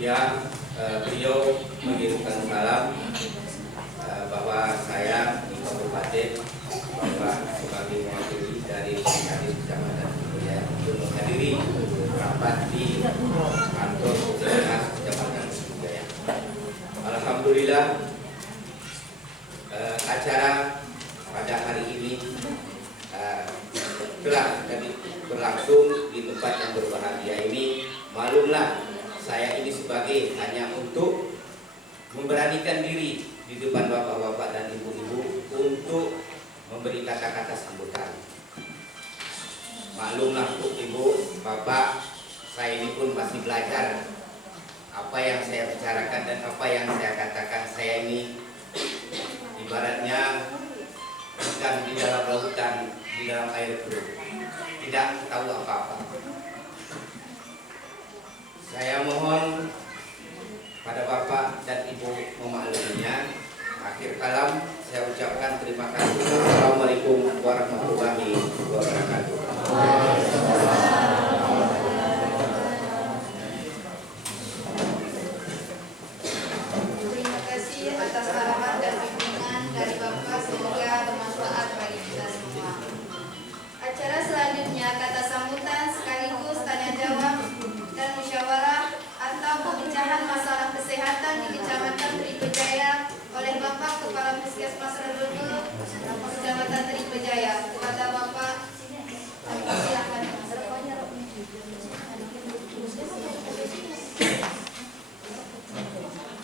yang beliau mengirimkan salam bahwa saya di Kabupaten Bapak sebagai mewakili dari Kadin Kecamatan Cibujaya untuk menghadiri rapat di kantor Puskesmas Kecamatan Cibujaya. Alhamdulillah acara pada hari ini telah berlangsung di tempat yang berbahagia ini. Maklumlah saya ini sebagai hanya untuk memberanikan diri di depan bapak-bapak dan ibu-ibu untuk memberi kata-kata sambutan. Maklumlah ibu, bapak, saya ini pun masih belajar. Apa yang saya bicarakan dan apa yang saya katakan, saya ini ibaratnya ikan di dalam lautan, di dalam air keruh, tidak tahu apa-apa. Saya mohon pada bapak dan ibu memakluminya. Akhir kalam saya ucapkan terima kasih. Assalamualaikum warahmatullahi wabarakatuh. Terima kasih atas arahan dan bimbingan dari Bapak, semoga bermanfaat bagi kita semua. Acara selanjutnya kata sambutan sekaligus tanya jawab dan musyawarah atau pemecahan masalah kesehatan di Kecamatan Tripejaya oleh Bapak Kepala Puskesmas Redodo Kecamatan Tripejaya. Kepada Bapak, silakan.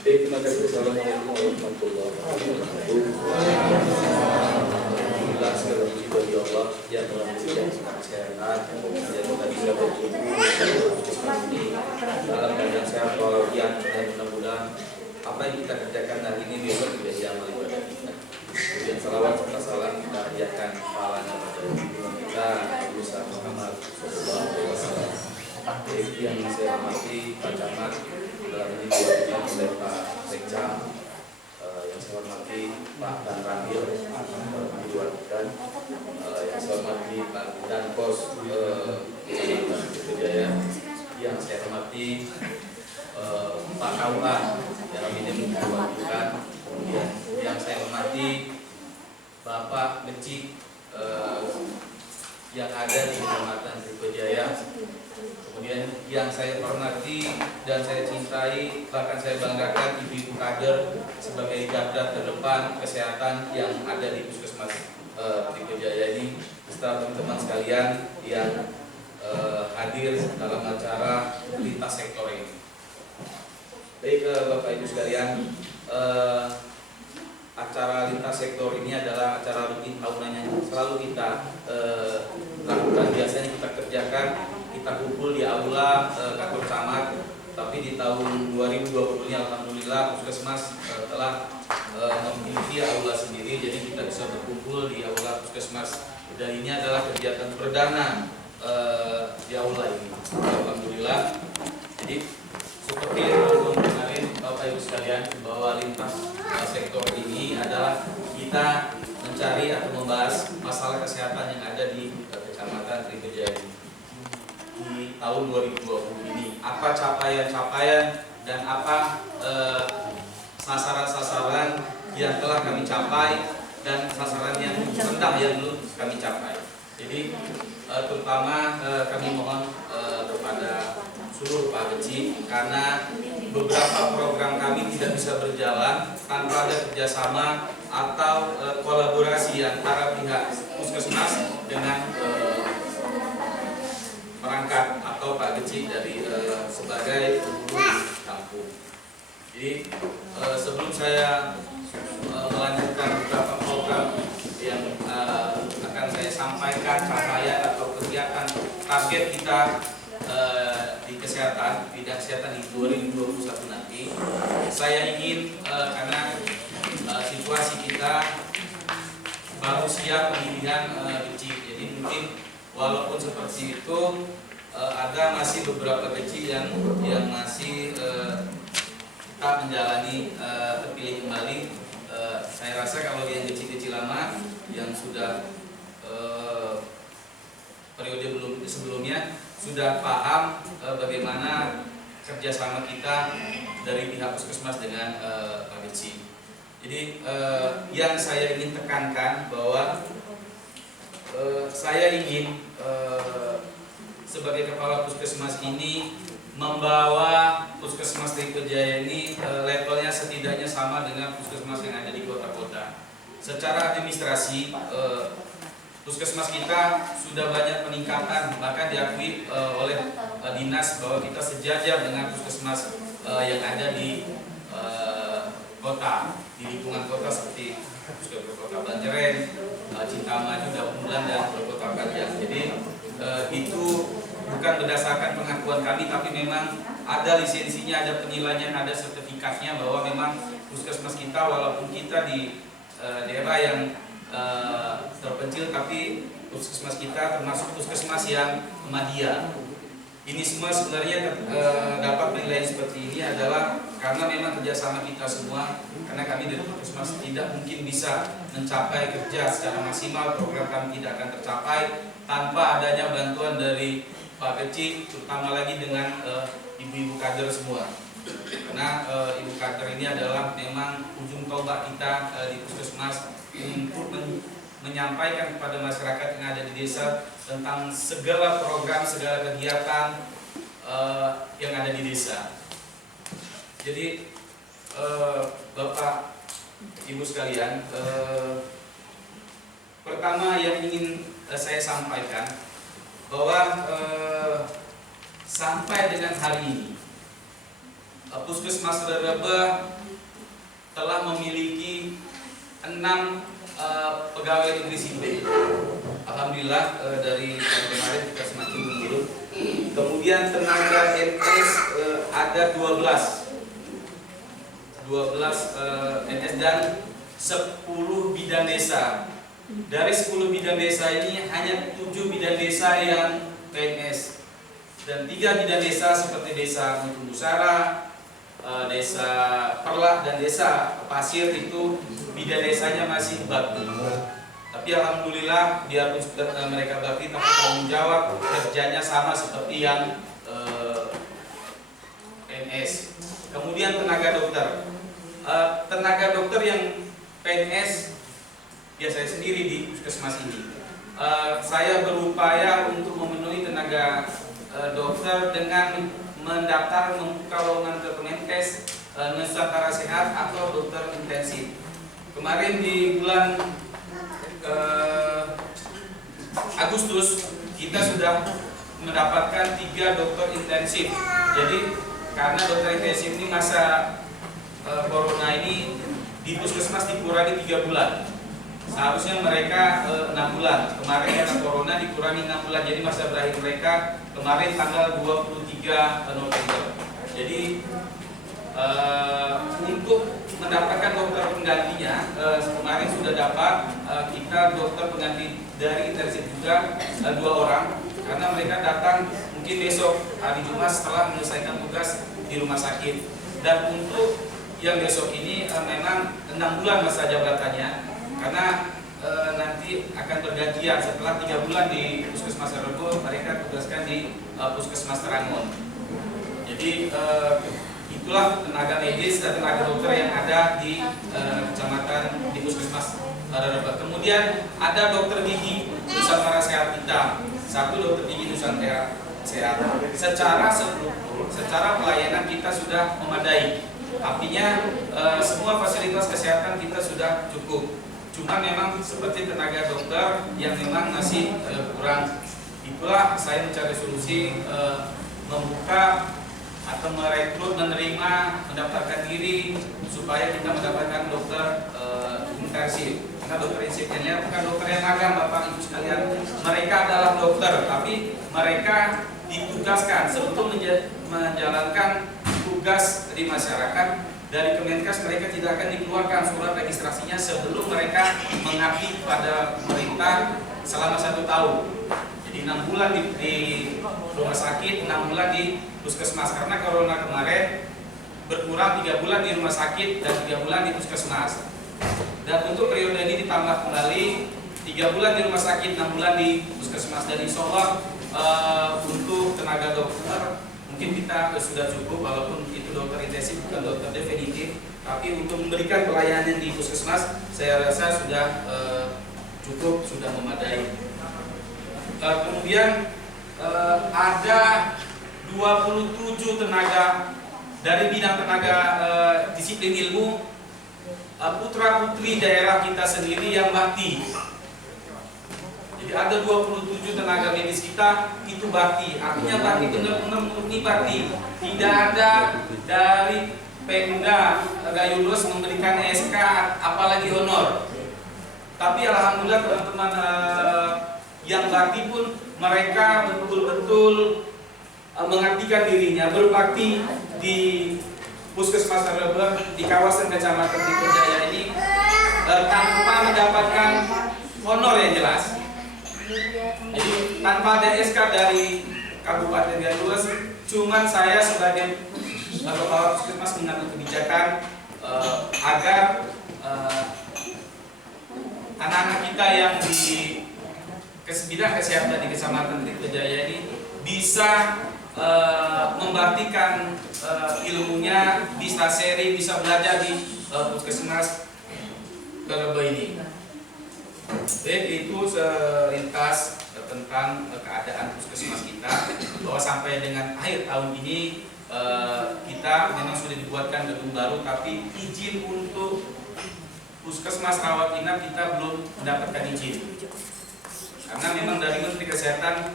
Terima kasih. Assalamualaikum warahmatullahi wabarakatuh. Alhamdulillah, segala puji bagi Allah yang telah memberikan kesehatan yang kita bisa berkumpul ini dalam keadaan sehat walafiat, dan mudah-mudahan apa yang kita kerjakan hari ini besok menjadi amal ibadah kita. Kemudian salawat serta salam kita hadiahkan pahalanya pada junjungan kita Nabi Muhammad SAW. Yang saya hormati Pak Camat, dalam ini diwakili oleh Pak Sekca, yang saya hormati Pak Dan Ramil, diwakilkan, yang saya hormati Pak Dan Pos Kecamatan Tripejaya, yang saya hormati Pak Kaula yang ini diwakilkan, kemudian yang saya hormati Bapak Becik yang ada di Kecamatan Tripejaya. Kemudian yang saya hormati dan saya cintai, bahkan saya banggakan ibu-ibu kader sebagai garda terdepan kesehatan yang ada di Puskesmas Tripejaya ini, serta teman-teman sekalian yang hadir dalam acara lintas sektor ini. Baik Bapak Ibu sekalian, acara lintas sektor ini adalah acara rutin tahunan yang selalu kita lakukan. Biasanya kita kerjakan, kita kumpul di aula kantor camat, tapi di tahun 2020 ini alhamdulillah Puskesmas telah memiliki aula sendiri, jadi kita bisa berkumpul di aula Puskesmas. Dan ini adalah kegiatan perdana di aula ini, alhamdulillah. Jadi seperti yang kemarin Bapak Ibu sekalian, bahwa lintas sektor ini adalah kita mencari atau membahas masalah kesehatan yang ada di Kecamatan Tripejaya di tahun 2020 ini. Apa capaian-capaian dan apa sasaran-sasaran yang telah kami capai dan sasaran yang rendah yang belum kami capai. Jadi terutama kami mohon kepada seluruh Pak Beci, karena beberapa program kami tidak bisa berjalan tanpa ada kerjasama atau kolaborasi antara pihak Puskesmas dengan perangkat atau Pak Beci dari sebagai pengurus kampung. Jadi sebelum saya melanjutkan beberapa program yang akan saya sampaikan capaian atau kegiatan target kita di kesehatan, bidang kesehatan di 2021 nanti, saya ingin karena situasi kita baru siap pemilihan Beci, jadi mungkin walaupun seperti itu ada masih beberapa Beci yang masih tak menjalani terpilih kembali. Saya rasa kalau yang Beci-Beci lama yang sudah periode sebelumnya sudah paham bagaimana kerjasama kita dari pihak puskesmas dengan Pak Deci. Jadi yang saya ingin tekankan bahwa saya ingin sebagai kepala puskesmas ini membawa puskesmas Triko Jaya ini levelnya setidaknya sama dengan puskesmas yang ada di kota-kota. Secara administrasi puskesmas kita sudah banyak peningkatan, bahkan diakui oleh dinas bahwa kita sejajar dengan puskesmas yang ada di kota, di lingkungan kota seperti puskesmas Kota Banjeren, Cintamaju, Daun-Bulan, dan Kota Kalian. Jadi itu bukan berdasarkan pengakuan kami, tapi memang ada lisensinya, ada penilaian, ada sertifikatnya bahwa memang puskesmas kita, walaupun kita di daerah yang terpencil, tapi puskesmas kita termasuk puskesmas yang memadia. Ini semua sebenarnya dapat penilaian seperti ini adalah karena memang kerjasama kita semua, karena kami dari puskesmas tidak mungkin bisa mencapai kerja secara maksimal, program kami tidak akan tercapai tanpa adanya bantuan dari Pak Kecil, terutama lagi dengan ibu-ibu kader semua. Karena ibu kader ini adalah memang ujung tombak kita di puskesmas untuk menyampaikan kepada masyarakat yang ada di desa tentang segala program, segala kegiatan yang ada di desa. Jadi Bapak, Ibu sekalian, pertama yang ingin saya sampaikan bahwa sampai dengan hari ini Puskesmas Rerebe telah memiliki 6 pegawai negeri sipil. Alhamdulillah dari tahun kemarin kita semakin menurun. Kemudian tenaga NS ada 12 NS dan 10 bidan desa. Dari 10 bidan desa ini hanya 7 bidan desa yang PNS dan 3 bidan desa seperti desa Mutumbusara, desa Perlah, dan desa Pasir itu bidan desanya masih bakti. Tapi alhamdulillah biarpun mereka bakti, tapi tanggung jawab kerjanya sama seperti yang PNS. Kemudian tenaga dokter yang PNS ya saya sendiri di puskesmas ini. Saya berupaya untuk memenuhi tenaga dokter dengan mendaftar membuka lowongan ke Kemenkes Nusantara Sehat atau dokter intensif. Kemarin di bulan Agustus kita sudah mendapatkan 3 dokter intensif. Jadi karena dokter intensif ini masa corona ini di puskesmas dikurangi 3 bulan. Seharusnya mereka 6 bulan. Kemarin karena corona dikurangi 6 bulan. Jadi masa berakhir mereka kemarin tanggal 23 November. Jadi untuk mendapatkan dokter penggantinya kemarin sudah dapat kita dokter pengganti dari intensif juga 2 orang, karena mereka datang mungkin besok hari Jumat setelah menyelesaikan tugas di rumah sakit. Dan untuk yang besok ini memang 6 bulan masa jabatannya, karena nanti akan bergantian setelah 3 bulan di Puskesmas Rebo, mereka tugaskan di Puskesmas Terangon. Jadi itulah tenaga medis dan tenaga dokter yang ada di kecamatan di Puskesmas Rebo. Kemudian ada dokter gigi Nusantara Sehat kita, 1 dokter gigi Nusantara Sehat. Secara pelayanan kita sudah memadai. Artinya semua fasilitas kesehatan kita sudah cukup. Cuma memang seperti tenaga dokter yang memang masih kurang. Itulah saya mencari solusi membuka atau merekrut, menerima, mendaftarkan diri supaya kita mendapatkan dokter intensif. Karena dokter intensif ini bukan dokter yang magang, Bapak Ibu sekalian. Mereka adalah dokter, tapi mereka ditugaskan sebelum menjalankan tugas di masyarakat. Dari Kemenkes mereka tidak akan dikeluarkan surat registrasinya sebelum mereka mengabdi pada pemerintah selama 1 tahun. Jadi 6 bulan di rumah sakit, 6 bulan di puskesmas. Karena corona kemarin berkurang 3 bulan di rumah sakit dan 3 bulan di puskesmas. Dan untuk periode ini ditambah kembali 3 bulan di rumah sakit, 6 bulan di puskesmas. Dan insya Allah untuk tenaga dokter mungkin kita sudah cukup, walaupun itu dokter intensif bukan dokter definitif, tapi untuk memberikan pelayanan di puskesmas saya rasa sudah cukup, sudah memadai. Kemudian ada 27 tenaga dari bidang tenaga disiplin ilmu, putra-putri daerah kita sendiri yang bakti. Jadi ada 27 tenaga medis kita itu bakti, artinya bakti benar-benar murni bakti. Tidak ada dari Pemda Gayulos memberikan SK apalagi honor. Tapi alhamdulillah teman-teman yang bakti pun mereka betul-betul mengabdikan dirinya, berbakti di Puskesmas Rebel di kawasan Kecamatan Tripejaya ini tanpa mendapatkan honor yang jelas. Jadi tanpa ada SK dari Kabupaten Gayulos, cuman saya sebagai kepala puskesmas mengambil kebijakan agar anak-anak kita yang di bidang kesehatan di Kecamatan Tripejaya ini bisa membaktikan ilmunya, bisa sharing, bisa belajar di puskesmas Rebel ini. Baik, itu selintas tentang keadaan puskesmas kita, bahwa sampai dengan akhir tahun ini kita memang sudah dibuatkan gedung baru, tapi izin untuk puskesmas rawat inap kita belum mendapatkan izin, karena memang dari Menteri Kesehatan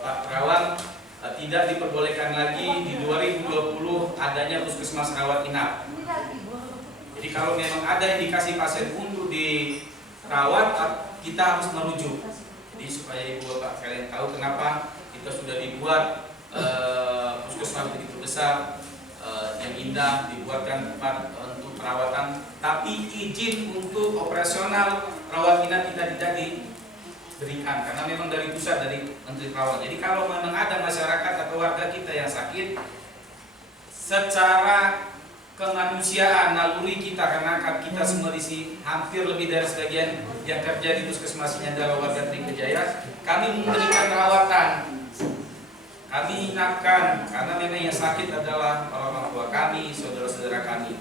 Pak Terawan tidak diperbolehkan lagi di 2020 adanya puskesmas rawat inap. Jadi kalau memang ada indikasi pasien untuk dirawat, kita harus merujuk. Jadi supaya ibu bapak kalian tahu kenapa kita sudah dibuat puskesmas begitu besar, yang indah, dibuatkan tempat untuk perawatan, tapi izin untuk operasional rawat inap kita tidak diberikan karena memang dari pusat, dari Menteri Perawat. Jadi kalau memang ada masyarakat atau warga kita yang sakit, secara kemanusiaan naluri kita, karena kita semua di sini hampir lebih dari sebagian yang kerja di puskesmas ini adalah warga Tripejaya, kami memberikan perawatan, kami inapkan, karena memang yang sakit adalah orang tua kami, saudara-saudara kami.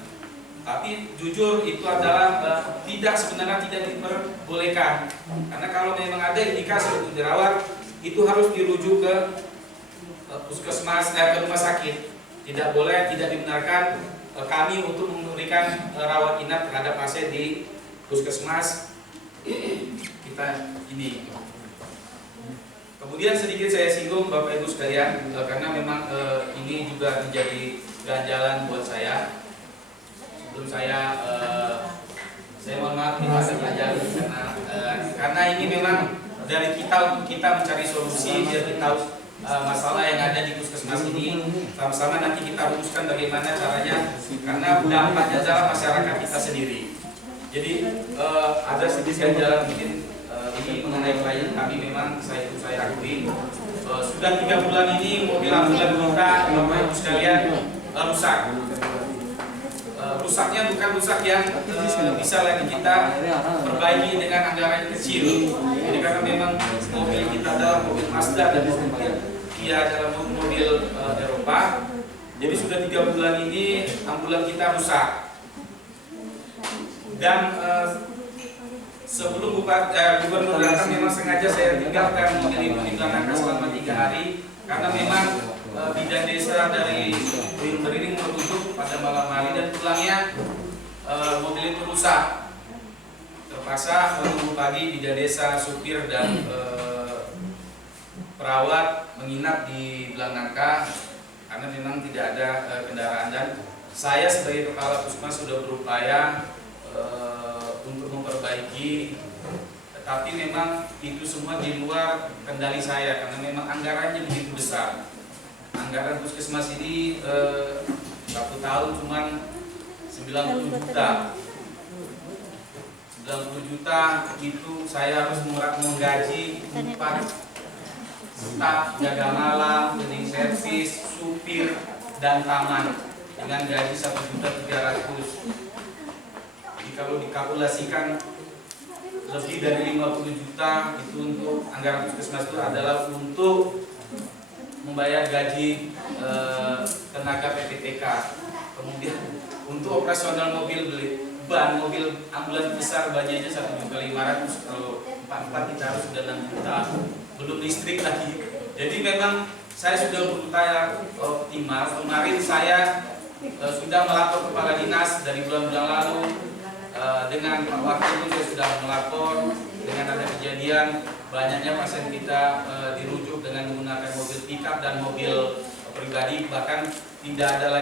Tapi jujur itu adalah sebenarnya tidak diperbolehkan, karena kalau memang ada indikasi untuk dirawat, itu harus dirujuk ke puskesmas, ke rumah sakit. Tidak boleh, tidak dibenarkan kami untuk memberikan rawat inap terhadap pasien di puskesmas kita ini. Kemudian sedikit saya singgung Bapak Ibu sekalian, karena memang ini juga menjadi ganjalan buat saya. Sebelum saya mohon maaf ini masih belajar, karena ini memang dari kita untuk kita mencari solusi biar kita tahu masalah yang ada di puskesmas ini, sama-sama nanti kita rumuskan bagaimana caranya, karena dampaknya adalah masyarakat kita sendiri. Jadi ada sedikit jalan mungkin ini mengenai klien kami, memang saya akui sudah 3 bulan ini mobil ambulan kita Bapak Ibu sekalian rusak. Rusaknya bukan rusak yang bisa lagi kita perbaiki dengan anggaran kecil. Jadi karena memang mobil kita adalah mobil Mazda dan mobil Kia adalah mobil Eropa, jadi sudah 3 bulan ini ambulan kita rusak. Dan sebelum gubernur datang memang sengaja saya tinggalkan mobil itu di belakang selama 3 hari, karena memang bidan desa dari Beriring merujuk pada malam hari dan pulangnya mobil itu rusak. Terpaksa menunggu pagi bidan desa, supir dan perawat menginap di Belanangka karena memang tidak ada kendaraan, dan saya sebagai kepala puskesmas sudah berupaya untuk memperbaiki, tetapi memang itu semua di luar kendali saya karena memang anggarannya begitu besar. Anggaran puskesmas ini 1 tahun cuma 90 juta. 90 juta itu saya harus menggaji 4 staf jaga malam, cleaning service, supir dan taman dengan gaji 1.300.000. Jadi kalau dikalkulasikan lebih dari 50 juta itu untuk anggaran puskesmas itu adalah untuk membayar gaji tenaga PPTK. Kemudian untuk operasional mobil ban mobil ambulans besar bannya aja 1.500.000, kalau 4 kita harus sudah 6 juta, belum listrik lagi. Jadi memang saya sudah berupaya optimal. Kemarin saya sudah melapor kepala dinas dari bulan-bulan lalu, dengan Pak Wakil pun saya sudah melapor dengan ada kejadian banyaknya pasien kita dirujuk dengan menggunakan mobil pickup dan mobil pribadi, bahkan tidak ada lagi